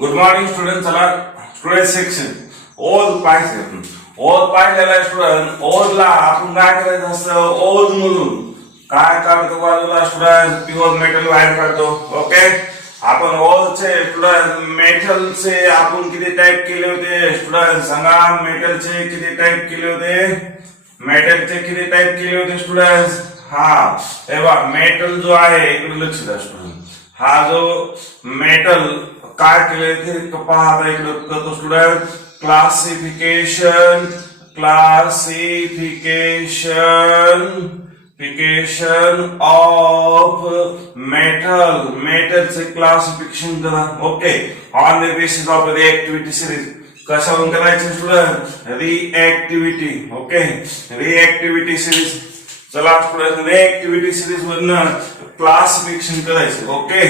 Good morning student. चला student section ओद पाहिजे. ओद पाहिलेला स्टुडंट ओदला आपण काय करायचं असतं, ओद मधून काय काढतो बाजूला स्टुडंट, प्युअर मेटल बाहेर काढतो. ओके, आपण ओदचे स्टुडंट मेटलचे आपण किती टाईप केले होते स्टुडंट सांगा. मेटलचे किती टाईप केले होते, मेटलचे किती टाईप केले होते स्टुडंट. हा हे बघा मेटल जो आहे इकडे लक्ष द्या स्टुडंट. हा जो मेटल काय केले ते पहा इकडे करतो स्टुडंट. क्लासिफिकेशन ऑफ मेटल, मेटलचे क्लासिफिकेशन करा. Okay, on the basis of reactivity series. कशावरून करायचे student, reactivity. Okay, reactivity series. चला स्टुडंट रिएक्टिव्हिटी सिरीज मधनं क्लासिफिकेशन करायचं. ओके,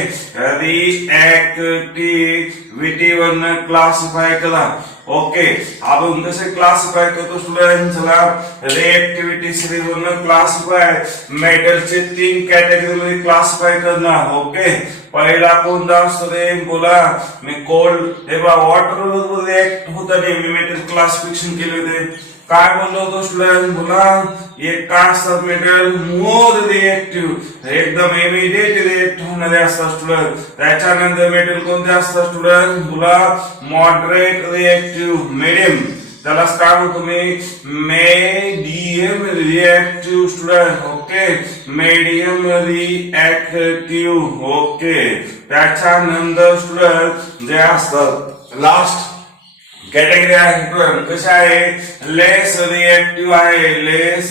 रिएक्टिव्हिटी वरनं क्लासिफाय करा. ओके, आपण कसे क्लासिफाय करतो स्टुडंट. चला रिएक्टिव्हिटी सिरीज वरनं क्लासिफाय मेटलचे 3 कॅटेगरी मध्ये क्लासिफाय करणार. ओके, पहिला कोणता असतो रे बोला. मी कोल्ड हे बा वॉटर बरोबर रिएक्ट होताना मी मेटल क्लासिफिकेशन केले होते. काय बोललो होतो स्टुडंट बोला. एक काय असतात मेटल मोर रिएक्टिव्ह, एकदम इमिडिएट रिएक्ट होणारे असतात स्टुडंट. त्याच्यानंतर मेटल कोणते असतात स्टुडंट बोला. मॉडरेट रिएक्टिव्ह, मिडियम, त्याला काय म्हणतो मी medium reactive student. Okay, medium reactive. Okay, त्याच्यानंतर स्टुडंट जे असतात लास्ट कॅटेगरी आहे कशा आहे, लेस रिएक्टिव्ह आहे, लेस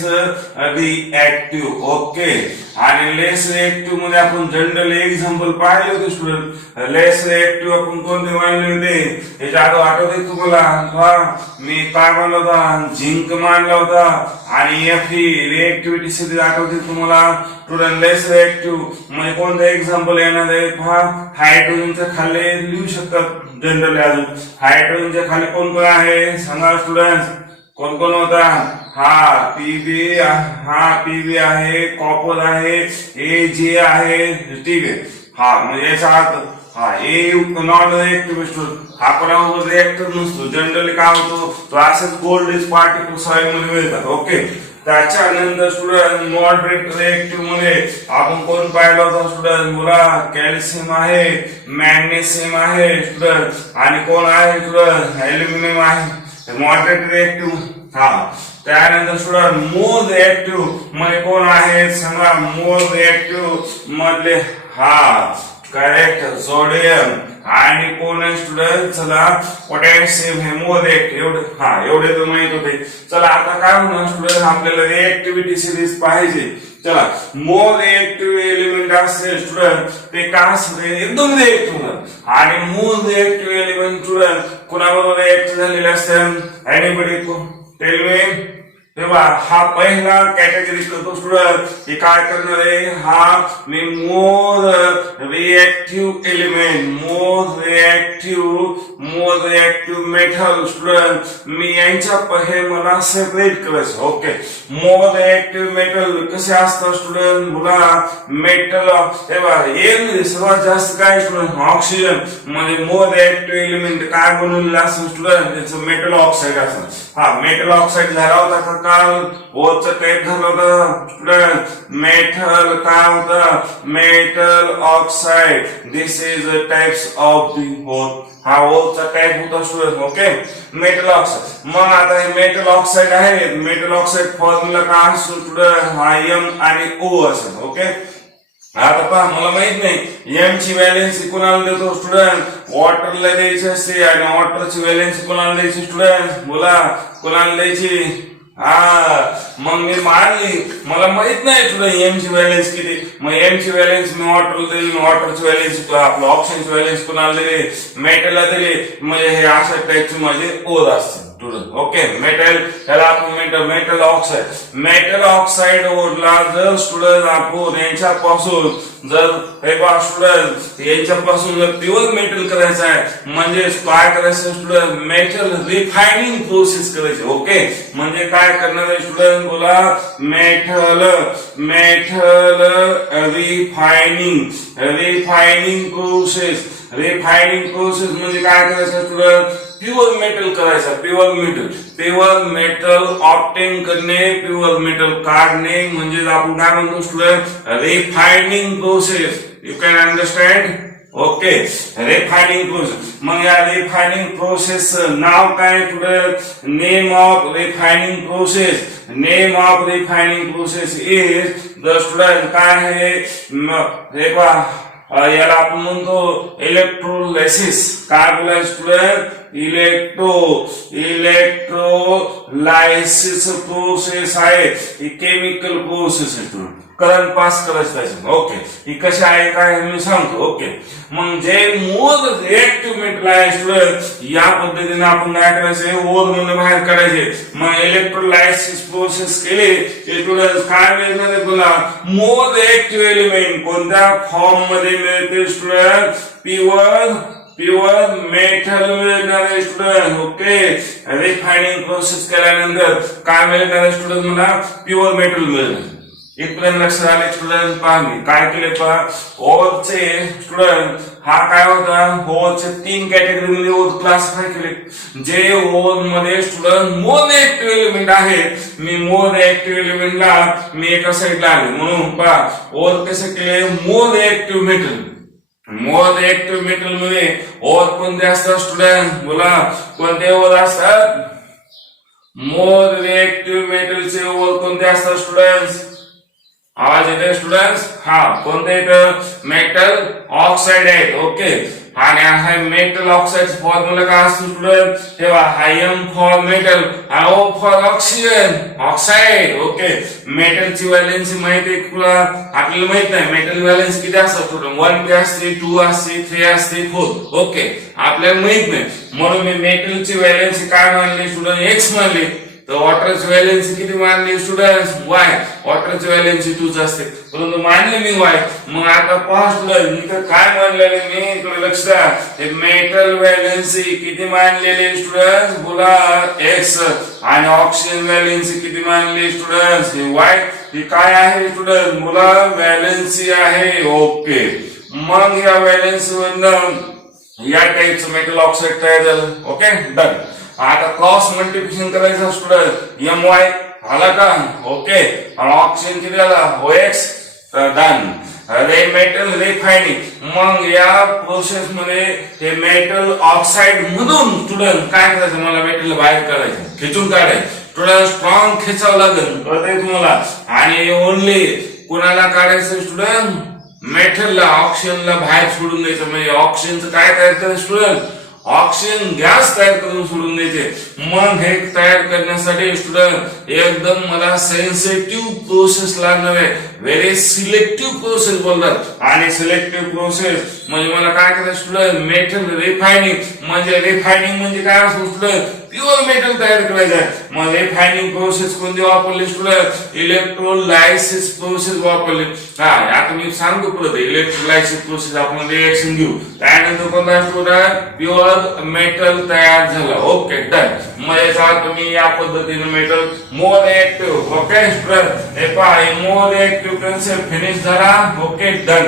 रिएक्टिव्ह. ओके, आणि लेस रिएक्टिव्ह मध्ये आपण जनरली एक्झाम्पल पाहिले होते स्टुडंट. लेस रिएक्टिव्ह आपण कोणते मानले होते याच्या आठवते तुम्हाला. मी काय मानला होता, झिंक मानला होता. आणि Fe रिएक्टिव्हिटी सिरीज आठवते तुम्हाला स्टुडंट. लेस रिएक्टिव्ह म्हणजे कोणतं एक्झाम्पल येणार आहे पहा. हायड्रोजनच्या खाली लिहू शकतात जनरली. अजून हायड्रोजनच्या खाली कोण कोण आहे सांगा स्टुडंट, कोण कोण होता. हा पीबी आहे, कॉपर आहे, Ag आहे, ठीक आहे. हा म्हणजे याचा ए नॉन रिएक्टिव्ह स्टुडंट. हा कोणावर रिएक्टिव्ह नसतो जनरली. काय होतो तो असंच गोल्ड इज पार्टिकल सॉइल मध्ये मिळतात. ओके, त्याच्यानंतर स्टुडंट मॉडरेट रिएक्टिव्ह मध्ये आपण कोण पाहिलं होतं स्टुडंट बोला. कॅल्शियम आहे, मॅग्नेशियम आहे स्टुडंट, आणि कोण आहे स्टुडंट ॲल्युमिनियम आहे. Moderate reactive. हा त्यानंतर स्टुडंट मोर रिएक्टिव्ह मध्ये कोण आहे सांगा. मोर रिएक्टिव्ह मधले हा करेक्ट सोडियम, आणि कोण आहे स्टुडंट चला पोटॅशियम हे मोर रिएक्टिव्ह. एवढे तर माहित होते. चला आता काय होणार स्टुडंट, आपल्याला रिएक्टिव्हिटी सिरीज पाहिजे. चला मोर रिएक्टिव्ह एलिमेंट असेल स्टुडंट ते काय असते एकदम रिएक्टिव्ह होणार. आणि मोर रिएक्टिव्ह एलिमेंट स्टुडंट कोणाबरोबर रिएक्ट झालेले असतात. एनीबडी टेल मी. तेव्हा हा पहिला कॅटेगरी करतो स्टुडंट. हे काय करणार आहे, हा मी मोर रिएक्टिव्ह एलिमेंट, मोर रिएक्टिव्ह मेटल स्टुडंट. मी यांच्या हे मला सेपरेट करायचं. ओके, मोर रिएक्टिव्ह मेटल कसे असतात स्टुडंट बोला. मेटल तेव्हा एक सर्वात जास्त काय स्टुडंट ऑक्सिजन म्हणजे मोर रिएक्टिव्ह एलिमेंट काय बनवलेलं असतं स्टुडंट त्याचं मेटल ऑक्साईड असतं. हा मेटल ऑक्साईड झाला होता का काल ओचं टाईप झालं होतं स्टुडंट. मेटल काय होतं metal oxide. This is a types of the oath. हा ओचा टाइप होता स्टुडंट. Okay, metal oxide. मग आता हे मेटल ऑक्साईड आहे. मेटल ऑक्साईड फॉर्म्युला काय असतो स्टुडंट, हा M आणि O असेल. ओके, आता पहा मला माहित नाही एम ची व्हॅलेन्सी कोणाला देतो स्टुडंट, वॉटरला द्यायची असते. आणि वॉटरची व्हॅलेन्सी कोणाला द्यायची स्टुडंट बोला, कोणाला द्यायची. मग मी मानली मला माहित नाही स्टुडंट एम ची व्हॅलेन्स किती. मग एम ची व्हॅलेन्स मी वॉटरला दिली, वॉटरची व्हॅलेन्स आपलं ऑक्सिजनची व्हॅलेन्स कोणाला दिली, मेटलला दिली. म्हणजे हे अशा टाईपचे माझे ओध असते स्टुडंट. ओके, मेटल त्याला आपण मेटल ऑक्साईड. मेटल ऑक्साईड ओढला जर स्टुडंट आपण यांच्यापासून जर हे पहा स्टुडंट यांच्यापासून जर प्युअर मेटल करायचं आहे म्हणजे काय करायचं स्टुडंट मेटल रिफायनिंग प्रोसेस करायची. ओके म्हणजे काय करणार आहे स्टुडंट बोला मेटल रिफायनिंग प्रोसेस म्हणजे काय करायचं स्टुडंट प्युअर मेटल करायचा. प्युअर मेटल ऑब्टेन करणे प्युअर मेटल काढणे म्हणजे आपण काय म्हणतो student refining process. You can understand. Okay refining process. मग या रिफायनिंग प्रोसेस नाव काय student name of refining process is the student काय आहे हे पहा याला आपण म्हणतो इलेक्ट्रोलायसिस. काय बोलाय स्टुडंट इलेक्ट्रोलायसिस प्रोसेस आहे. ही केमिकल प्रोसेस आहे स्टुडंट. करंट पास करायचं पाहिजे. ओके ही कशी आहे काय मी सांगतो. ओके मग जे मोर रिएक्टिव्ह मेटल आहे स्टुडंट या पद्धतीने आपण काय करायचे ओर मधून बाहेर काढायचे. मग इलेक्ट्रोलायसिस प्रोसेस केली की स्टुडंट काय मिळणार आहे तुला मोर रिएक्टिव्ह एलिमेंट कोणत्या फॉर्म मध्ये मिळते स्टुडंट प्युअर मेटल मिळणार आहे स्टुडंट. ओके रिफायनिंग प्रोसेस केल्यानंतर काय मिळणार आहे स्टुडंट मला प्युअर मेटल मिळणार. इथपर्यंत लक्षात आले स्टुडंट. पहा मी काय केले पहा ओरचे स्टुडंट हा काय होता ओरचे 3 कॅटेगरी मध्ये ओर क्लासिफाय केले. जे ओर मध्ये स्टुडंट मोर रिएक्टिव्ह एलिमेंट आहेत मी मोर रिएक्टिव्ह एलिमेंटला मी एका साइडला आले म्हणून पहा ओर कसे केले मोर रिएक्टिव्ह मेटल मध्ये ओर कोणते असतात स्टुडंट बोला कोणते ओर असतात मोर रिएक्टिव्ह मेटलचे ओर कोणते असतात स्टुडंट्स. आवाज येते स्टुडंट्स. हा कोणते येतं मेटल ऑक्साइड आहेत. ओके आणि हा मेटल ऑक्साइड फॉर्म्युला काय असतो स्टुडंट तेव्हा हायम for metal O for oxygen oxide. Okay मेटलची व्हॅलेन्सी माहिती आहे तुला आपल्याला माहित नाही मेटल व्हॅलेन्सी किती असतात स्टुडंट 1 असते 2 असते 3 असते 4. ओके आपल्याला माहित नाही म्हणून मी मेटलची व्हॅलेन्सी काय मानली स्टुडंट x मानली. तर वॉटरची व्हॅलेन्सी किती मानली स्टुडंट्स y. वॉटरची व्हॅलेन्सी 2 असते परंतु मानले मी y. मग आता पहा स्टुडंट इथं काय मानलेले मी इकडे लक्ष द्या हे मेटल व्हॅलेन्सी किती मानलेले स्टुडंट्स बोला x आणि ऑक्सिजन व्हॅलेन्सी किती मानली स्टुडंट्स हे y. ही काय आहे स्टुडंट बोला व्हॅलेन्सी आहे. ओके मग या व्हॅलेन्सी वरनं या टाइपचं मेटल ऑक्साइड तयार झालं. Okay done. आता क्रॉस मल्टिप्लिकेशन करायचं स्टुडंट my आला का. ओके आणि ऑक्सिजन किती आला OX डन. रे मेटल रिफायनिंग मग या प्रोसेस मध्ये हे मेटल ऑक्साइड मधून स्टुडंट काय करायचं मला मेटल बाहेर काढायचं खिचून काढायचं स्टुडंट स्ट्रॉंग खेचावं लागेल कळतंय तुम्हाला. आणि ओनली कोणाला काढायचं स्टुडंट मेटलला ऑक्सिजनला बाहेर सोडून द्यायचं म्हणजे ऑक्सिजनचं काय तयार करायचं स्टुडंट ऑक्सिजन गॅस तयार करून सोडून द्यायचे. मग हे तयार करण्यासाठी स्टुडंट एकदम मला सेन्सिटिव्ह प्रोसेस लागणार आहे. व्हेरी सिलेक्टिव्ह प्रोसेस बोलतात आणि सिलेक्टिव्ह प्रोसेस म्हणजे मला काय करायचं स्टुडंट मेटल रिफायनिंग म्हणजे काय असतं स्टुडंट प्युअर मेटल तयार करायचं आहे. मग रिफायनिंग प्रोसेस कोणती वापरली स्टुडंट इलेक्ट्रोलायसिस प्रोसेस वापरली. हा आता मी सांगतो परत इलेक्ट्रोलायसिस प्रोसेस आपण रिएक्शन घेऊ त्यानंतर कोणता स्टुडंट प्युअर मेटल तयार झालं. Okay done. मग याचा अर्थ मी या पद्धतीने metal more reactive. Okay student हे पहा मोर रिएक्टिव्ह कन्सेप्ट फिनिश झाला. Okay done.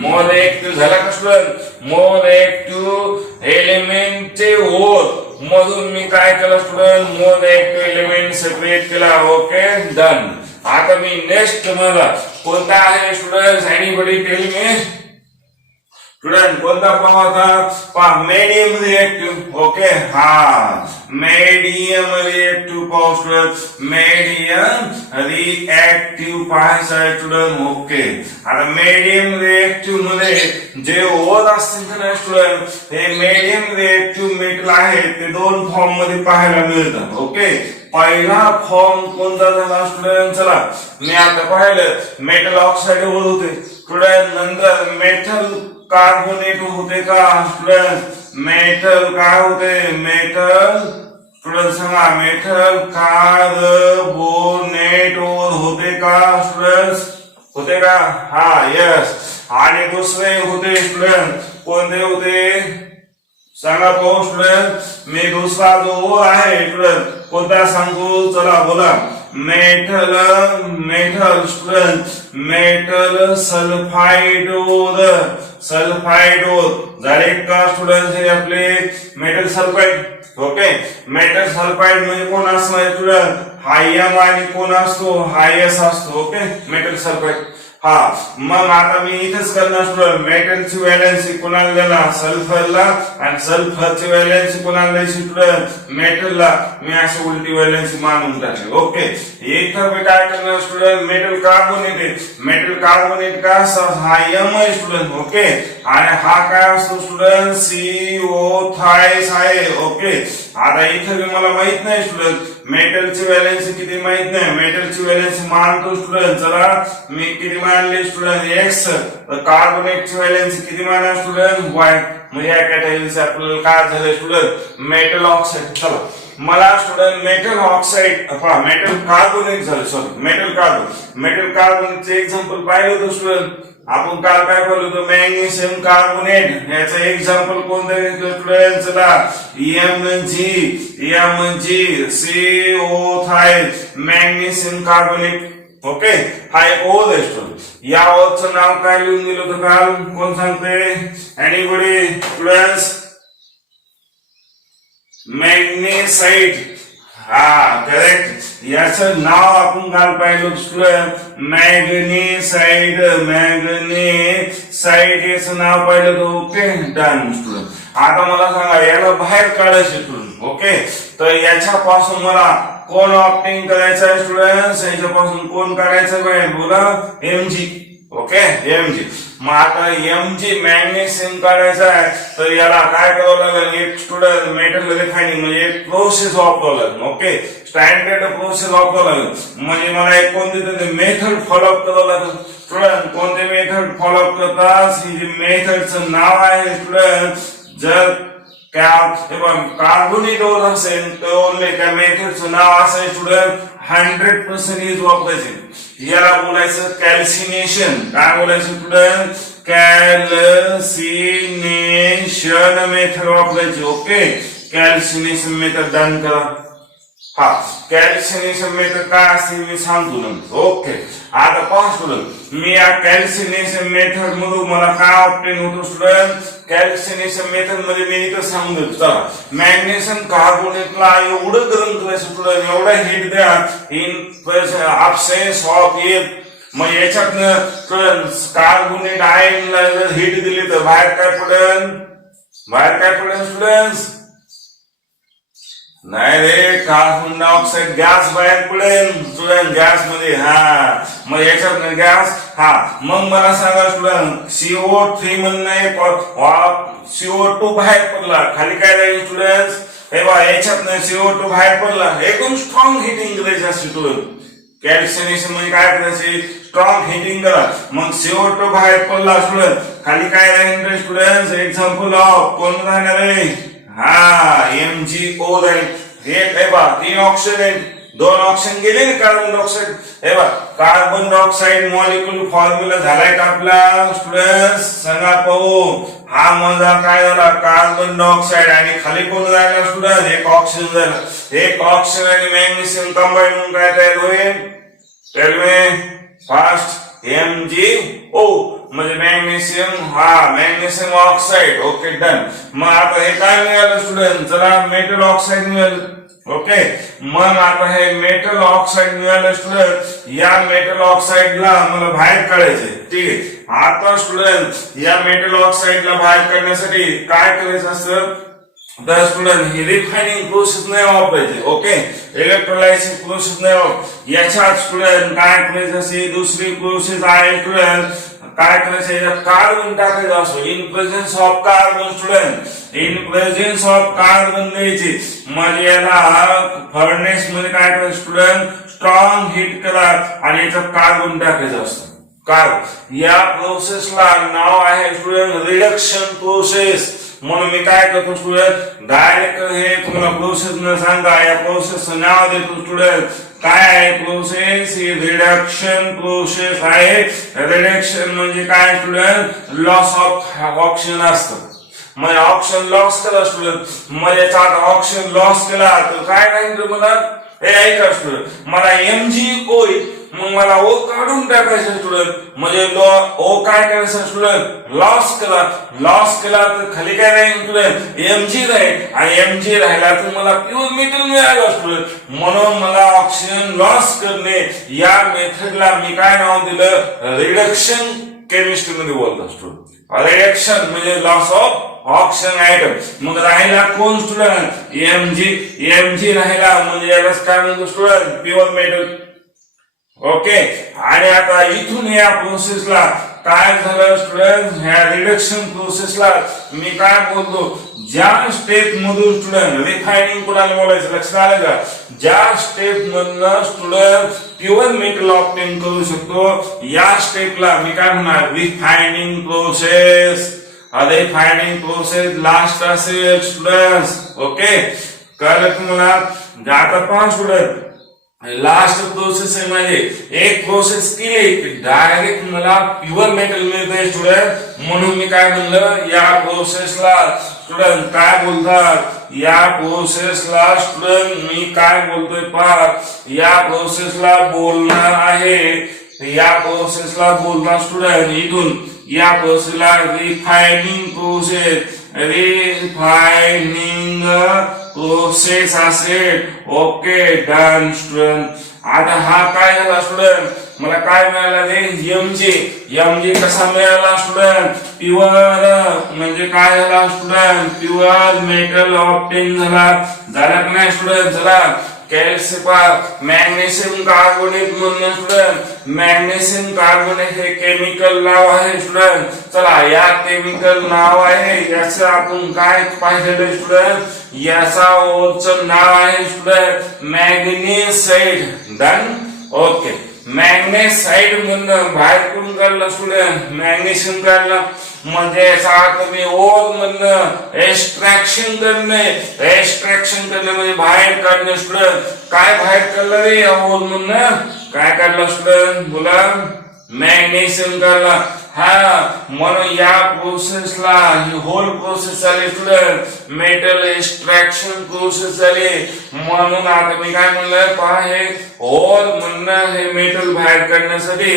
मोर रिएक्टिव्ह झाला का स्टुडंट मोर रिएक्टिव्ह एलिमेंटचे ओर मधून मी काय केलं student more reactive element separate केला. Okay done. आता मी नेक्स्ट मला कोणता आहे student anybody tell me student कोणता पाहता मीडियम रिएक्टिव्ह. ओके हा मीडियम रिएक्टिव्ह पाहू स्टुडंट मीडियम रिएक्टिव्ह पाहायचा आहे स्टुडंट. ओके आता मीडियम रिएक्टिव्ह मध्ये जे ओर असतील ना स्टुडंट हे मीडियम रिएक्टिव्ह मेटल आहे ते 2 फॉर्म मध्ये पाहायला मिळतात. ओके पहिला फॉर्म कोणता झाला स्टुडंट चला मी आता पाहिलं मेटल ऑक्साइड ओर होते स्टुडंट नंतर मेटल कार्बोनेट होते का स्टुडंट मेटल काय होते मेटल स्टुडंट सांगा मेटल कार्बोनेट ओर होते का स्टुडंट्स. होते का? हा यस. आणि दुसरे होते स्टुडंट, कोणते होते सांगा पाहू स्टुडंट. मी दुसरा जो आहे स्टुडंट कोणता सांगू, चला बोला. Metal metal student, metal sulphide or. Sulphide or झाले का स्टुडंट? हे आपले metal sulphide. Okay, metal sulphide म्हणजे कोण असणार स्टुडंट? हा एम आणि कोण असतो? हा एस असतो. Okay, metal sulphide. हा मग आता मी इथेच करणार स्टुडंट. मेटलची व्हॅलेन्सी कोणाला देणार? सल्फरला. आणि सल्फरची व्हॅलेन्सी कोणाला द्यायची स्टुडंट? मेटलला. मी अशी उलटी व्हॅलेन्सी मानून टाकली. ओके, इथं मी काय करणार स्टुडंट? मेटल कार्बोनेट आहे. मेटल कार्बोनेट का हा एम आहे स्टुडंट. ओके, आणि हा काय असतो स्टुडंट? CO थायस आहे. ओके, आता इथं मला माहित नाही स्टुडंट मेटलची व्हॅलेन्सी किती माहित नाही. मेटलची व्हॅलेन्सी मानतो स्टुडंट. चला मी किती मानले स्टुडंट? X. तर कार्बोनेटची व्हॅलेन्सी किती मानणार स्टुडंट? Y. मग या कॅटेगरीचे आपल्याला काय झालं स्टुडंट? Metal oxide. चला मला student metal oxide metal carbonate झालं. Sorry, metal carbon. मेटल कार्बोनेटचे एक्झाम्पल पाहिलं होतं स्टुडंट. आपण काल काय पाहिलं होतं? Magnesium carbonate. याचं एक्झाम्पल कोणतं घेतलं स्टुडंट? चला MgCO Thais magnesium carbonate. Okay, हा एक ओध आहे स्टुडंट. या ओधचं नाव काय लिहून दिलं होतं काल? कोण सांगते? Anybody students? मॅग्नेसाइट. हा करेक्ट. याचं नाव आपण काल पाहिलं स्टुडंट मॅग्नेसाइट. मॅग्नेसाइट याचं नाव पाहिलं होतं. Okay done student. आता मला सांगा याला बाहेर काढायचं स्टुडंट. ओके, तर याच्यापासून मला कोण ऑप्टिंग करायचं आहे स्टुडंट्स? याच्यापासून कोण काढायचं बाहेर? बोला. Mg. Okay, Mg. मग आता Mg मॅग्नेशियम काढायचा आहे तर याला काय करावं लागेल? एक स्टुडंट मेटल रिफायनिंग म्हणजे एक प्रोसेस वापरावं लागेल. ओके, स्टँडर्ड प्रोसेस वापरावं लागेल. म्हणजे मला एक कोणते मेथड फॉलोअप करावं लागेल स्टुडंट. कोणते मेथड फॉलोअप करतात? ही जी मेथडचं नाव आहे स्टुडंट. जर कार्बोनेट ओर असेल तर ओनली त्या मेथडचं नाव असेल स्टुडंट 100% वापरायचे. याला बोलायचं कॅल्सिनेशन. काय बोलायचं स्टुडंट? कॅल्सिनेशन मेथड वापरायची. ओके, कॅल्सिनेशन मेथड डन करा. हा कॅल्सिनेशन मेथड काय असते मी सांगतो नंतर. ओके, आता पहा स्टुडंट मी या कॅल्सिनेशन मेथड मधून मला काय ऑप्टेन होतो स्टुडंट? कॅल्सिनेशन मेथड मध्ये मी इथं सांगून देतो. चला मॅग्नेशियम कार्बोनेटला एवढं गरम करायचं स्टुडंट, एवढा हीट द्या इन अब्सेन्स ऑफ एअर. मग याच्यातनं कार्बोनेट आयनला जर हीट दिली तर बाहेर काय पडेल? बाहेर काय पडेल स्टुडंट्स? नाही रे, कार्बन डायऑक्साइड गॅस बाहेर पडेल स्टुडंट. गॅस मध्ये. हा मग याच्यात गॅस. हा मग मला सांगा स्टुडंट CO3 म्हणणं CO2 बाहेर पडला. खाली काय राहील स्टुडंट? हे बघा याच्यात CO2 बाहेर पडला. एकदम स्ट्रॉंग हिटिंग करायची असते स्टुडंट. कॅल्सिनेशन म्हणजे काय करायचे? स्ट्रॉंग हिटिंग करा. मग CO2 बाहेर पडला स्टुडंट. खाली काय राहील स्टुडंट? एक्झाम्पल ऑफ कोण राहणार आहे? हा MgO राहील. एक हे बा 3 ऑक्सिजन 2 ऑक्सिजन गेले ना कार्बन डायऑक्साइड. हे बा कार्बन डायऑक्साइड मॉलिक्यूल फॉर्म्युला झालाय का आपला स्टुडंट्स? सांगा पाहू. हा माझा काय झाला? Carbon dioxide. आणि खाली कोण राहिला स्टुडंट? एक ऑक्सिजन झाला. एक ऑक्सिजन आणि मॅग्नेशियम कंबाईन होऊन काय तयार होईल? Tell me fast. MgO म्हणजे मॅग्नेशियम. हा मॅग्नेशियम ऑक्साइड. Okay done. मग आता हे काय मिळालं स्टुडंट? चला मेटल ऑक्साइड मिळालं. ओके, मग आता हे मेटल ऑक्साइड मिळालं स्टुडंट. या मेटल ऑक्साइडला मला बाहेर काढायचे. ठीक आहे, आता स्टुडंट या मेटल ऑक्साइडला बाहेर काढण्यासाठी काय करायचं असतं? तर स्टुडंट ही रिफायनिंग प्रोसेस नाही वापरायची. ओके, इलेक्ट्रोलायसिस प्रोसेस नाही वापरायची. याच्यात स्टुडंट काय करायचं असे? दुसरी प्रोसेस आहे स्टुडंट. काय करायचं? याच्यात कार्बन टाकायचं असतो. In presence of carbon student. In presence of carbon द्यायची. मग याला फर्नेस मध्ये काय करायचं स्टुडंट? स्ट्रॉंग हीट करा आणि याच्यात कार्बन टाकायचं असतं. कार्बन या प्रोसेसला नाव आहे स्टुडंट रिडक्शन प्रोसेस. म्हणून मी काय करतो स्टुडंट? डायरेक्ट हे तुम्हाला प्रोसेस न सांगा या प्रोसेसचं नाव देतो स्टुडंट. काय आहे प्रोसेस, ही रिडक्शन प्रोसेस आहे. रिडक्शन म्हणजे काय स्टुडंट, लॉस ऑफ ऑक्सिजन असतं. म्हणजे ऑक्सिजन लॉस केला स्टुडंट, म्हणजे आता ऑक्सिजन लॉस केला तर काय नाही मला हे ऐका स्टुडंट, मला एमजी होईल, मग मला ओ काढून टाकायचं स्टुडंट. म्हणजे ओ काय करायचं स्टुडंट, लॉस केला तर खाली काय राहील स्टुडंट, एमजी राहील, आणि एमजी राहिला तर मला प्युअर मेटल मिळालं स्टुडंट. म्हणून मला ऑक्सिजन लॉस करणे या मेथडला मी काय नाव दिलं, रिडक्शन केमिस्ट्री मध्ये बोलतो स्टुडंट. रिडक्शन म्हणजे लॉस ऑफ ऑक्सिजन आयटम. मग राहिला कोण स्टुडंट, एमजी राहिला, म्हणजे यालाच काय म्हणतो स्टुडंट, प्युअर मेटल. ओके, आणि आता इथून या प्रोसेसला काय झालं स्टुडंट, ह्या रिडक्शन प्रोसेसला मी काय बोलतो, ज्या स्टेप मधून स्टुडंट रिफायनिंग कोणाला बोलायचं लक्षात आलं का, ज्या स्टेप मधनं स्टुडंट प्युअर मेटल ऑब्टेन करू शकतो या स्टेपला मी काय म्हणणार, refining process. Refining process last असेल स्टुडंट्स. ओके, कळलं तुम्हाला. आता पहा स्टुडंट, लास्ट प्रोसेस आहे म्हणजे एक प्रोसेस केली की डायरेक्ट मला प्युअर मेटल मिळते स्टुडंट. म्हणून मी काय म्हणलं, या प्रोसेसला स्टुडंट काय बोलतात, या प्रोसेसला स्टुडंट मी काय बोलतोय पहा, या प्रोसेसला बोलणार आहे, या प्रोसेसला बोलणार स्टुडंट इथून या प्रोसेसला रिफायनिंग प्रोसेस, रिफायनिंग प्रोसेस असेल. Okay, done student. आता हा काय झाला स्टुडंट, मला काय मिळाला रे, एमजी कसा मिळाला स्टुडंट, प्युअर म्हणजे काय झाला स्टुडंट, प्युअर मेटल ऑब्टेन झाला का नाही स्टुडंट. चला कॅल्शियम मॅग्नेशियम कार्बोनेट म्हणून स्टुडंट, मॅग्नेशियम कार्बोनेट हे केमिकल नाव आहे स्टुडंट. चला या केमिकल नाव आहे, याचं आपण काय पाहिलेलं स्टुडंट, याचा ओळखचं नाव आहे स्टुडंट मॅग्नेसाइड. डन. ओके, मॅग्नेसाइड म्हणून बाहेर करून काढला स्टुडंट, मॅग्नेशियम काढला, म्हणजे याचा अर्थ मी ओर म्हणणं एक्सट्रॅक्शन करणे, एक्सट्रॅक्शन करणे म्हणजे बाहेर काढणे स्टुडंट. काय बाहेर काढलं रे, ओर म्हणणं काय काढलं स्टुडंट, बोला, मॅग्नेशियम काढला. हा, म्हणून या प्रोसेसला ही होल प्रोसेस झाली स्टुडंट, मेटल एक्सट्रॅक्शन प्रोसेस झाली. म्हणून आता मी काय म्हणलं पहा, हे होल म्हणणं हे मेटल बाहेर काढण्यासाठी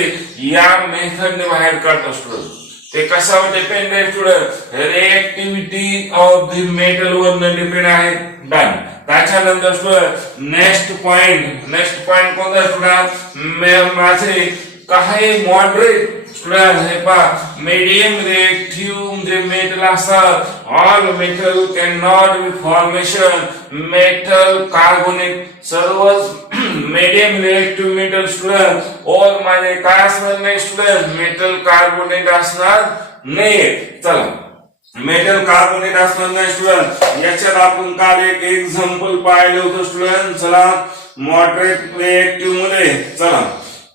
या मेथडने बाहेर काढतो स्टुडंट. ते कशावर डिपेंड आहे स्टुडंट, रिएक्टिव्हिटी ऑफ द मेटल वर डिपेंड आहे. डन. त्याच्यानंतर स्टुडंट नेक्स्ट पॉइंट कोणता स्टुडंट, माझे काही मॉडरेट स्टुडंट हे पहा, मीडियम रिएक्टिव्ह जे मेटल असतात, all metal can not be formation, metal carbonate सर्वच मीडियम रिएक्टिव्ह मेटल स्टुडंट, और माझे काय असणार नाही स्टुडंट, मेटल कार्बोनेट असणार नाही. चला मेटल कार्बोनेट असणार नाही स्टुडंट. याच्यात आपण काल एक एक्झाम्पल पाहिलं होतं स्टुडंट. चला मॉडरेट रिएक्टिव्ह मध्ये चला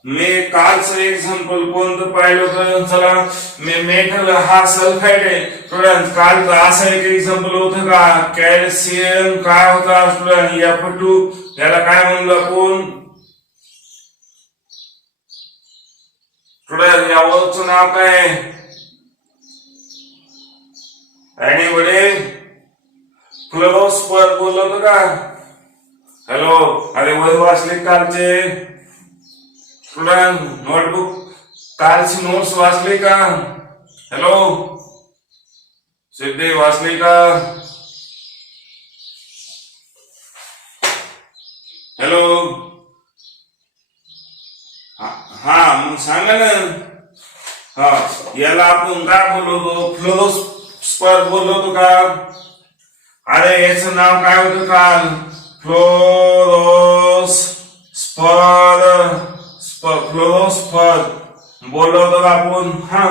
मी कालचं एक्झाम्पल कोणतं पाहिलं होतं, चला मी मेटल हा सल्फाइड आहे स्टुडंट. काल असं एक एक्झाम्पल होतं का, कॅल्शियम काय होता स्टुडंट, F2, याला काय म्हणलं आपण स्टुडंट, या वरचं नाव काय, एनीबडी, फ्लोरोस्पर बोललो होतं का. हॅलो, अरे वही वाचले कालचे स्टुडंट, नोटबुक कालची नोट्स वाचली का. हॅलो सिद्धी, वाचली का. हॅलो, हा मग सांगा ना. हा, याला आपण काय बोललो होतो, फ्लोरोस्पर बोललो होतो का. अरे याचं नाव काय होतं काल, फ्लोरोस्पर बोललो होतो आपण. हा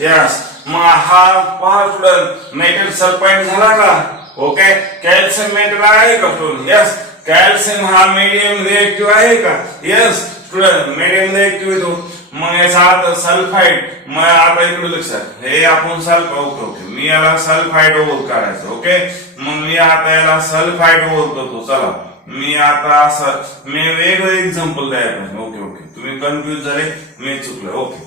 यस, मग हा पहा स्टुडंट मेटल सल्फाइड झाला का. ओके, कॅल्शियम मेटल आहे का स्टुडंट, यस. कॅल्शियम हा मीडियम रिएक्टिव्ह आहे का, यस स्टुडंट, मीडियम रिएक्टिव्ह येतो. मग याचा अर्थ सल्फाइड. मग आता इकडे लक्षात, हे आपण ओके, मी याला सल्फाइड ओर काढायचं. ओके, मग मी आता याला सल्फाइड ओर करतो. चला मी आता असं मी वेगळं एक्झाम्पल द्यायला पाहिजे. ओके ओके, तुम्ही कन्फ्युज झाले, मी चुकलं. ओके,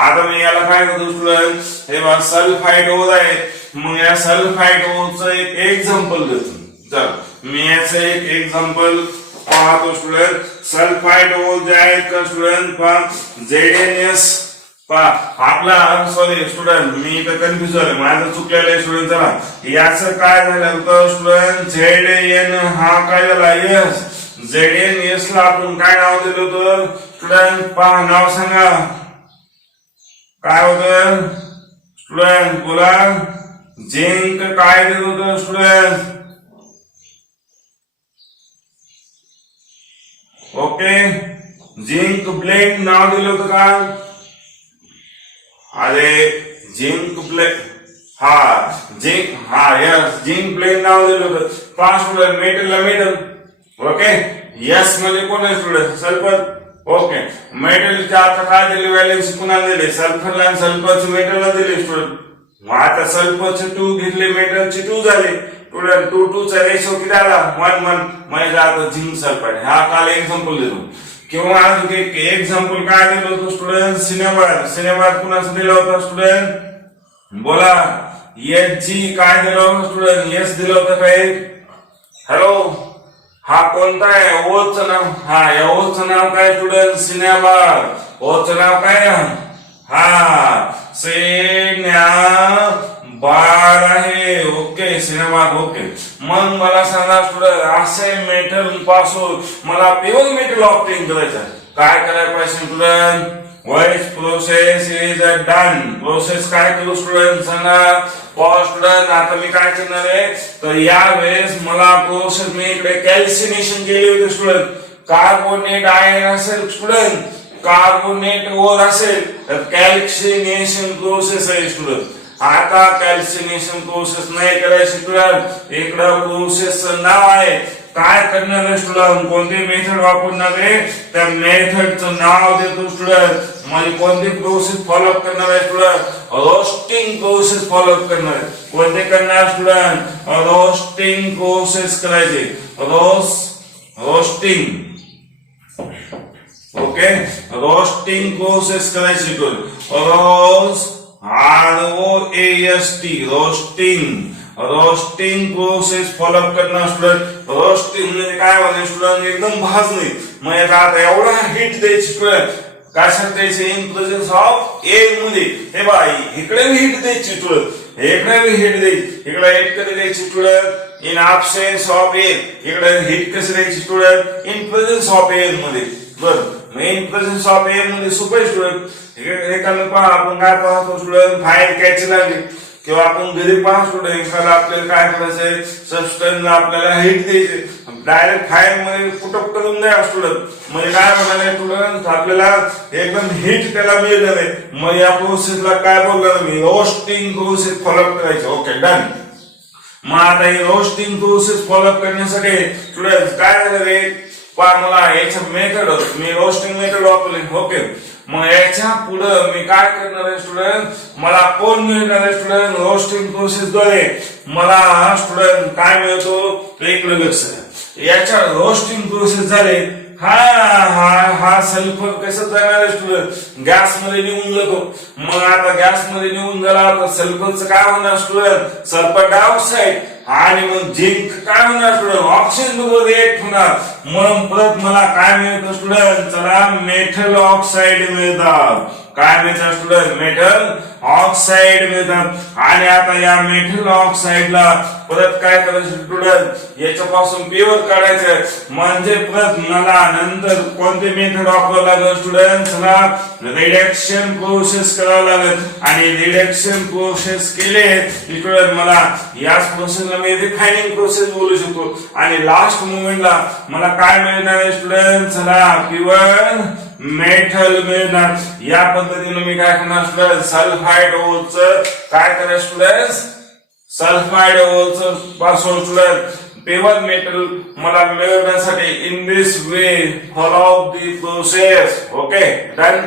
आता मी याला काय करतो स्टुडंट, हे बघा सल्फाइड ओल आहे, मग या सल्फाइड ओलचं एक एक्झाम्पल देतो. चल मी याचं एक एक्झाम्पल पाहतो स्टुडंट. सल्फाइड ओल जे आहेत का स्टुडंट पहा, ZnS पहा आपला, सॉरी स्टुडंट मी इथं कन्फ्युज झालो, माझं चुकलेलं आहे स्टुडंट. चला याचं काय झालं होतं स्टुडंट, Zn हा काय झाला यस, ZnS ला आपण काय नाव दिलं होतं स्टुडंट, पहा नाव सांगा काय होतं स्टुडंट, बोला. झिंक काय दिलं होतं स्टुडंट, ओके झिंक ब्लेंड नाव दिलं होतं का, अरे झिंक ब्लेंड, हा झिंक, हा यस झिंक ब्लेंड नाव दिलं होतं. पाच स्टुडंट मेटलला मेटल, ओके यस म्हणजे कोण आहे स्टुडंट, सल्फर. ओके मेटलच्या आता काय दिली व्हॅलेन्सी कुणाला दिली, सल्फरला आणि सल्फरची मेटलला दिली स्टुडंट. मग आता सल्फरचे 2 घेतले, मेटलचे 2 झाले स्टुडंट. 2 2 चा रेशो किती आला 1 1, म्हणजे आता झिंक सल्फाइड. हा काल एक्झाम्पल देतो. किंवा अजून एक एक्झाम्पल काय दिलं होतं स्टुडंट, सिनेमार. सिनेमार कुणाचं दिलं होतं स्टुडंट, बोला. Hg काय दिलं होतं स्टुडंट, एस दिलं होतं काय, हॅलो. हा कोणता आहे ओचं नाव, हा या ओचं नाव काय स्टुडंट, सिनेमार. ओचं नाव काय, हा सिनेमा बार आहे. ओके सिनेमार. ओके मग मला सांगा स्टुडंट, असे मेटल पासून मला प्युअर मेटल ऑप्टेन करायचं आहे, काय करायला पाहिजे student, white process is done. Process काय करू स्टुडंट सांगा, पॉज स्टुडंट. आता मी काय करणार आहे, तर यावेळेस मला प्रोसेस मी इकडे कॅल्सिनेशन केली होती स्टुडंट. कार्बोनेट आयन असेल स्टुडंट, कार्बोनेट ओर असेल तर कॅल्सिनेशन प्रोसेस आहे स्टुडंट. आता कॅल्सिनेशन प्रोसेस नाही करायची स्टुडंट, इकडं प्रोसेसचं नाव आहे. काय करणार आहे स्टुडंट, कोणती मेथड वापरणार आहे, त्या मेथडचं नाव देतो स्टुडंट. म्हणजे कोणती प्रोसेस फॉलो करणार आहे स्टुडंट, रोस्टिंग प्रोसेस फॉलो करणार आहे. कोणते करणार स्टुडंट, रोस्टिंग प्रोसेस करायची, रोस्टिंग. ओके रोस्टिंग प्रोसेस करायची ROAST roasting. Roasting process follow करणार स्टुडंट. रोस्टिंग म्हणजे काय होणार स्टुडंट, एकदम भाजणे. मग आता एवढा हिट द्यायची स्टुडंट, काय सांगतायचे, इन प्रेझेन्स ऑफ एअर मध्ये. हे बाई इकडे हिट द्यायची स्टुडंट, इकडे हिट द्यायची. इकडे हिट कधी द्यायची student, in absence of air. इकडे हिट कशी द्यायची student, in presence of air मध्ये. बरं इन प्रेझेन्स ऑफ एअर मध्ये सुपर स्टुडंट. एखादं पहा आपण काय पाहतो स्टुडंट, फायर कॅच लागली किंवा आपण घरी पाहा स्टुडंट, एखादा आपल्याला काय करायचंय, सबस्टन्स आपल्याला हिट द्यायचे, डायरेक्ट फायर मध्ये पुटअप करून द्या स्टुडंट. म्हणजे काय म्हणाले स्टुडंट, आपल्याला एकदम हिट त्याला मिळणार आहे. मग या प्रोसेसला काय बोलणार मी, रोस्टिंग प्रोसेस फॉलो करायची. Okay done. मग आता ही रोस्टिंग प्रोसेस फॉलो करण्यासाठी स्टुडंट काय झालं रे, पहा मला याच्या मेथड, मी रोस्टिंग मेथड वापरली. ओके मग याच्या पुढं मी काय करणार आहे स्टुडंट, मला कोण मिळणार आहे स्टुडंट, रोस्टिंग प्रोसेस द्वारे मला स्टुडंट काय मिळतो, एक लक्ष. याच्या रोस्टिंग प्रोसेस झाले, हा हा हा सल्फर कसं जाणार आहे स्टुडंट, गॅस मध्ये निघून जातो. मग आता गॅस मध्ये निघून झाला तर सल्फरचं काय होणार स्टुडंट, सल्फर डायऑक्साईड. आणि मग झिंक काय होणार स्टुडंट, ऑक्सिजन बरोबर रिएक्ट होणार. म्हणून परत मला काय मिळतं स्टुडंट, चला मेटल ऑक्साईड मिळतात. काय मिळतात स्टुडंट, मेटल ऑक्साईड मिळतात. आणि आता या मेटल ऑक्साईडला परत काय करायचं स्टुडंट, याच्यापासून प्युअर काढायचं. म्हणजे परत मला नंतर कोणते मेथड वापरावं लागेल स्टुडंट, चला रिडक्शन प्रोसेस करावं लागेल. आणि रिडक्शन प्रोसेस केले स्टुडंट मला याच प्रोसेसला मी रिफायनिंग प्रोसेस बोलू शकतो. आणि लास्ट मोमेंटला मला काय मिळणार आहे स्टुडंट, चला प्युअर मेटल मिळणार. या पद्धतीने मी काय करणार स्टुडंट, सल्फाइड ओलचं काय करायचं स्टुडंट, सल्फाइड ओलचं पासून स्टुडंट प्युअर मेटल मला मिळवण्यासाठी in this way follow the process. Okay done.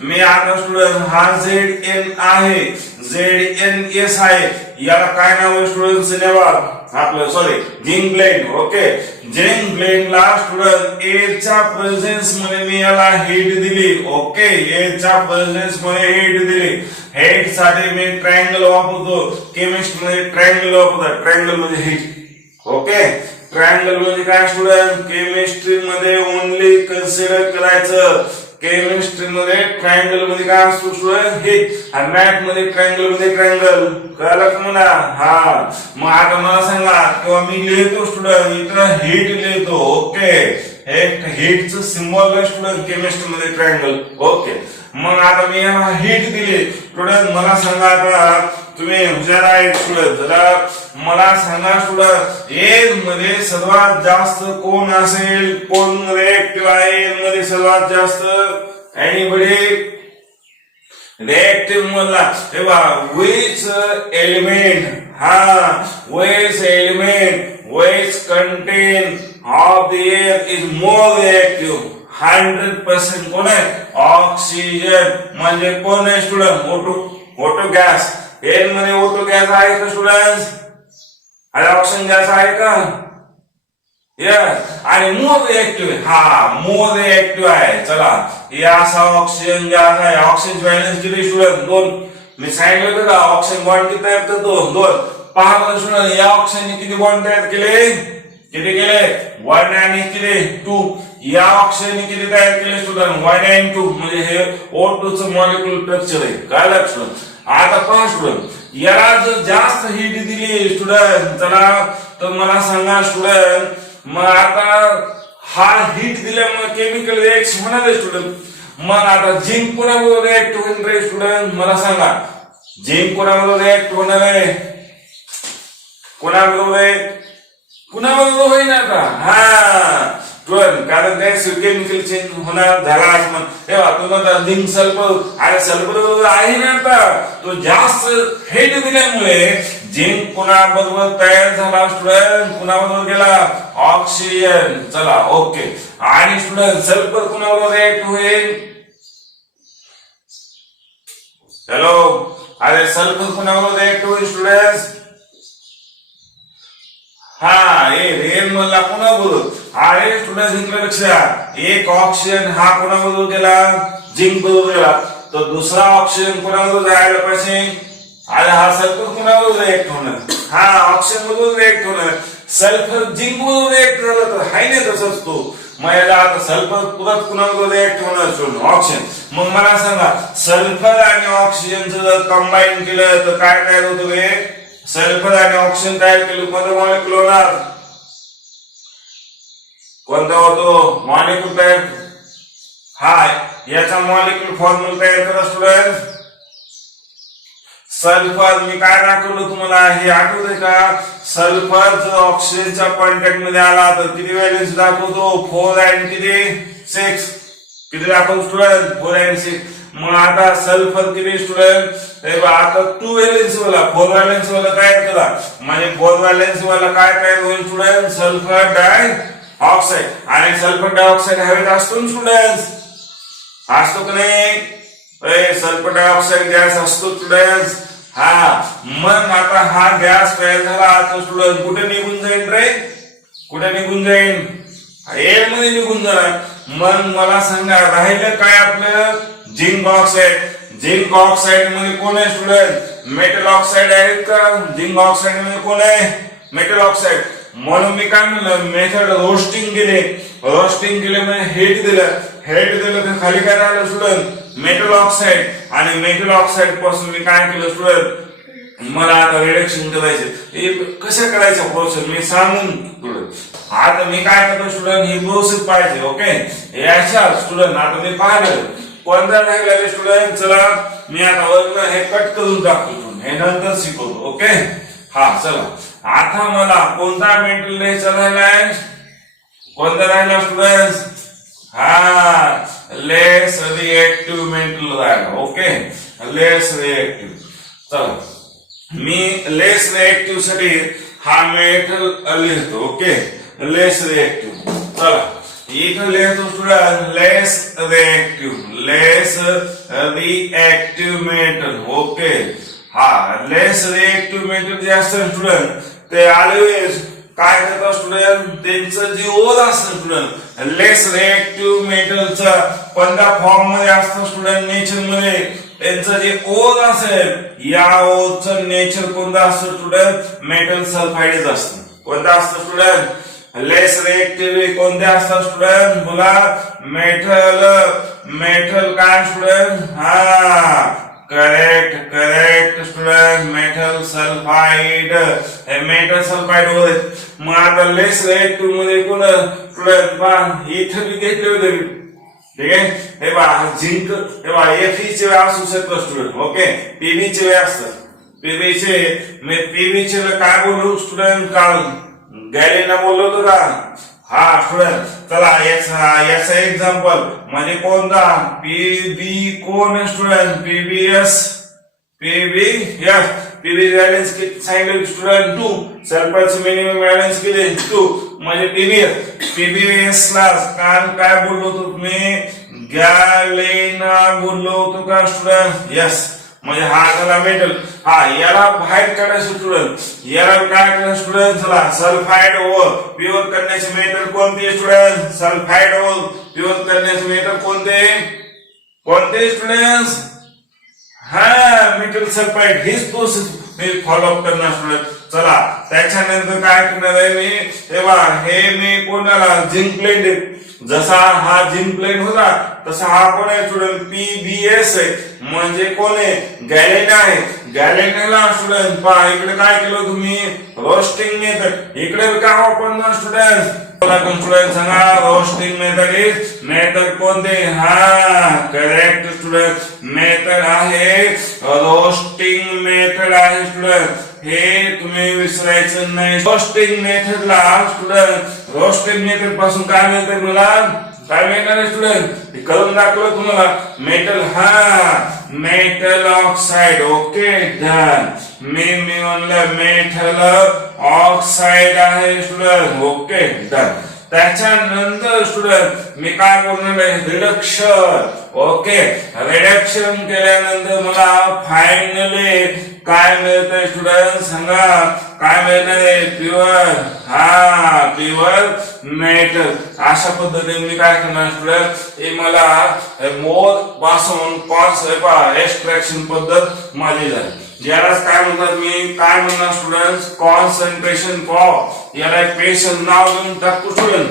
मी आता स्टुडंट हा Zn आहे, ZnS आहे, याला काय नाव आहे स्टुडंट, सिनेमार. आपलं sorry zinc blende. Okay, zinc ब्लेंडला स्टुडंट एच्या प्रेझेन्स मध्ये मी याला हीट दिली. ओके, एच्या प्रेझेन्स मध्ये हीट दिली. हीट साठी मी ट्रायंगल वापरतो. केमिस्ट्री मध्ये ट्रायंगल वापरतात. ट्रायंगल म्हणजे हीट. ओके, ट्रायंगल म्हणजे काय स्टुडंट? केमिस्ट्री मध्ये ओनली कन्सिडर करायचं. केमिस्ट्री मध्ये ट्रायंगल मध्ये काय असतो स्टुडंट? हीट. आणि मॅथ मध्ये ट्रायंगल मध्ये ट्रायंगल. कळलं का मला? हा, मग आता मला सांगा किंवा मी लिहितो स्टुडंट इथं हीट लिहितो. ओके, हे हीटचं सिम्बॉल आहे स्टुडंट केमिस्ट्री मध्ये ट्रायंगल. ओके, मग आता मी याला हीट दिली. स्टुडंट मला सांगा, आता तुम्ही हुशार आहे स्टुडंट, जरा मला सांगा स्टुडंट ए मध्ये सर्वात जास्त कोण असेल? कोण रिएक्टिव्ह आहे ए मध्ये सर्वात जास्त? एनीबडी? रिएक्टिव्ह मधला तेव्हा which element, हा which element which content of the air is more reactive? 100% कोण आहे? ऑक्सिजन. म्हणजे कोण आहे स्टुडंट? ओटो गॅस. एअर मध्ये ओटो गॅस आहे का स्टुडंट? आणि ऑक्सिजन गॅस आहे का? यस. आणि मोर रिएक्टिव्ह, हा मोर रिएक्टिव्ह आहे. चला, या असा ऑक्सिजन गॅस आहे. ऑक्सिजन व्हॅलेन्स किती स्टुडंट? 2. मी सांगितलं होतं का ऑक्सिजन बॉन्ड किती तयार करतो? 2. पहा बरं स्टुडंट, या ऑक्सिजनने किती बॉन्ड तयार केले? किती केले? 1 आणि किती? 2. या ऑक्सिजनने किती तयार केले स्टुडंट? 1 आणि 2. म्हणजे हे O2 चं मॉलिक्युलर स्ट्रक्चर आहे. कळलं स्टुडंट? आता पहा स्टुडंट, याला जर जास्त हीट दिली स्टुडंट, चला तर मला सांगा स्टुडंट, मग आता हा हीट दिल्यामुळे केमिकल रिएक्शन होणार आहे स्टुडंट. मग आता झिंक कोणाबरोबर रिएक्ट होणार आहे स्टुडंट? मला सांगा, झिंक कोणाबरोबर रिएक्ट होणार आहे? कोणाबरोबर आहे? कुणाबरोबर होईल आता? हा स्टुडंट, कारण ते केमिकल चेंज होणार झाला असं म्हण. तेव्हा तुम्हाला झिंक सल्फर, आणि सल्फर आहे ना आता, तो जास्त हीट दिल्यामुळे झिंक कुणाबरोबर तयार झाला स्टुडंट? कुणाबरोबर गेला? ऑक्सिजन. चला, ओके. आणि स्टुडंट सल्फर कुणाबरोबर रिएक्ट होईल? हॅलो, अरे सल्फर कुणाबरोबर रिएक्ट होईल स्टुडंट? हा, रेन मधला कोणाबरोबर? अरे स्टुडंट जिंकलं लक्षात. एक ऑक्सिजन हा कोणाबरोबर गेला? झिंक बरोबर गेला. तर दुसरा ऑक्सिजन कोणाबरोबर जायला पाहिजे? अरे हा सल्फर कोणाबरोबर रिएक्ट होणार? हा ऑक्सिजन बरोबर रिएक्ट होणार. सल्फर झिंक बरोबर रिएक्ट झाला तर हाय नाही तसंच तो. मग याला आता सल्फर परत कुणाबरोबर रिएक्ट होणार स्टुडंट? ऑक्सिजन. मग मला सांगा, सल्फर आणि ऑक्सिजनचं जर कंबाईन केलं तर काय तयार होतं रे? सल्फर आणि ऑक्सिजन तयार केलं, कोणतं मॉलिक्युल होणार? कोणता होतो मॉलिक्युल तयार? हा, याचा मॉलिक्युल फॉर्म्युला तयार करा स्टुडंट. सल्फर मी काय दाखवलं तुम्हाला? हे आठवतंय का? सल्फर जर ऑक्सिजनच्या कॉन्टॅक्ट मध्ये आला तर किती व्हॅलेन्स दाखवतो? 4 आणि किती? 6. किती दाखवतो स्टुडंट? 4 आणि 6. मग आता सल्फर किती स्टुडंट? आता 2 व्हॅलेन्स वाला 4 व्हॅलेन्स वाला तयार करा. म्हणजे 4 व्हॅलेन्स वाला काय तयार होईल स्टुडंट? सल्फर डाय ऑक्साईड. आणि सल्फर डायऑक्साईड हवेत असतो स्टुडंट? असतो का नाही? सल्फर डायऑक्साईड गॅस असतो स्टुडंट. हा, मग आता हा गॅस तयार झाला तर स्टुडंट कुठे निघून जाईल रे? कुठे निघून जाईल? एअर मध्ये निघून जाणार. मग मला सांगा, राहिलं काय आपलं? Zinc oxide. झिंक ऑक्साईड मध्ये कोण आहे स्टुडंट? मेटल ऑक्साईड आहेत का? झिंक ऑक्साईड मध्ये कोण आहे? Metal oxide. म्हणून मी काय म्हणलं, मेथड रोस्टिंग केले. रोस्टिंग केले म्हणजे हेट दिलं. हेट दिलं तर खाली काय राहिलं स्टुडंट? Metal oxide. आणि मेटल ऑक्साईड पासून मी काय केलं स्टुडंट? मला आता रिडक्शन करायचं. कसं करायचं प्रोसेस मी सांगून स्टुडंट. आता मी काय करतो स्टुडंट, ही प्रोसेस पाहिजे. ओके, याच्या स्टुडंट आता मी पाहिलं कोणता राहिला स्टुडंट. चला मी आता वरनं हे कट करून टाकतो, हे नंतर शिकवतो. ओके, हा चला. आता मला कोणता मेटल लिहायचा राहिलाय? कोणता राहिला स्टुडंट? हा, लेस रिएक्टिव्ह मेटल राहिला. ओके, लेस रिएक्टिव्ह. चला मी लेस रिएक्टिव्ह साठी हा मेटल लिहितो. ओके, लेस रिएक्टिव्ह. चला इथं लिहितो स्टुडंट लेस रिएक्टिव्ह. लेस रिएक्टिव्ह मेटल. ओके, हा लेस रिएक्टिव्ह मेटल जे असतं स्टुडंट ते ऑलवेज काय करतात स्टुडंट, त्यांचं जे ओल असतं स्टुडंट लेस रिएक्टिव्ह मेटलचा कोणत्या फॉर्म मध्ये असतं स्टुडंट नेचर मध्ये, त्यांचं जे ओल असेल या ओलचं नेचर कोणतं असतं स्टुडंट, मेटल सल्फाइड असतं. कोणतं असतं स्टुडंट, लेस रिएक्टिव्ह. कोणते असतात स्टुडंट बोला, मेटल काय स्टुडंट, हा correct correct student, metal sulphide. हे मेटल सल्फाइड होते. मग आता लेस रिएक्टिव्ह मध्ये कोण स्टुडंट पहा इथे मी घेतले होते, ठीक आहे. हे पहा झिंक, हे पहा Fe चे असू शकतो स्टुडंट, ओके. Pb चे असतात, Pb चे मी Pb चे काय बोललो स्टुडंट, काल गॅलेनला बोललो होतो का, हा स्टुडंट. चला याचा एक्झाम्पल म्हणजे कोणता, Pb कोण स्टुडंट, PbS. Pb वॅलेन्स किती सांगितलं स्टुडंट, 2. सल्फरचं मिनिमम वॅलेन्स किती, 2. म्हणजे PbS ला काल काय बोललो होतो तुम्ही, गॅलेना बोललो होतो का स्टुडंट, यस. म्हणजे हा झाला मेटल. हा याला बाहेर काढायचं स्टुडंट, याला काय करायचं स्टुडंट, चला सल्फाइड ओल प्युअर करण्याचे मेटल कोणते स्टुडंट, सल्फाइड ओल प्युअर करण्याचे मेटल कोणते, कोणते स्टुडंट्स, हा मेटल सल्फाइड. हीच प्रोसेस मी फॉलो अप करणार स्टुडंट. चला त्याच्यानंतर काय करणार आहे मी, तेव्हा हे मी कोणाला झिंक प्लेट, जसा हा झिंक प्लेट होता तसा हा कोण आहे स्टुडंट, PbS आहे. म्हणजे कोण आहे, गॅलेना आहे. गॅलेनाला स्टुडंट पहा इकडे काय केलं तुम्ही, रोस्टिंग मेथड. इकडे काय वापरणार स्टुडंट, स्टुडंट सांगा, रोस्टिंग मेथड इज मेथड कोणते, हा करेक्ट स्टुडंट, मेथड आहे रोस्टिंग मेथड आहे स्टुडंट. हे तुम्ही विसरायचं नाही. रोस्टिंग मेथडला स्टुडंट, रोस्टिंग मेथड पासून काय मिळतं मला, काय मिळणार स्टुडंट, करून दाखवलं तुम्हाला, मेटल, हा मेटल ऑक्साइड. Okay done. मी म्हणलं मेटल ऑक्साइड आहे स्टुडंट, ओके डन. त्याच्यानंतर स्टुडंट मी काय बोलणार आहे, रिडक्शन. ओके रिडक्शन केल्यानंतर मला फायनली काय मिळतंय स्टुडंट सांगा, काय मिळतंय, प्युअर, हा प्युअर मेटल. अशा पद्धतीने मी काय करणार स्टुडंट, हे मला मोल पासून एक्सट्रॅक्शन पद्धत माझी झाली. यालाच काय म्हणतात, मी काय म्हणणार स्टुडंट, कॉन्सन्ट्रेशन फॉर. याला एक पेशंट नाव देऊन टाकतो स्टुडंट.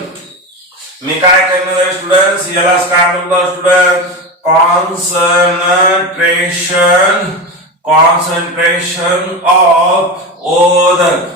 मी काय करणार आहे स्टुडंट, यालाच काय म्हणतात स्टुडंट, कॉन्सन्ट्रेशन ऑफ ओझोन.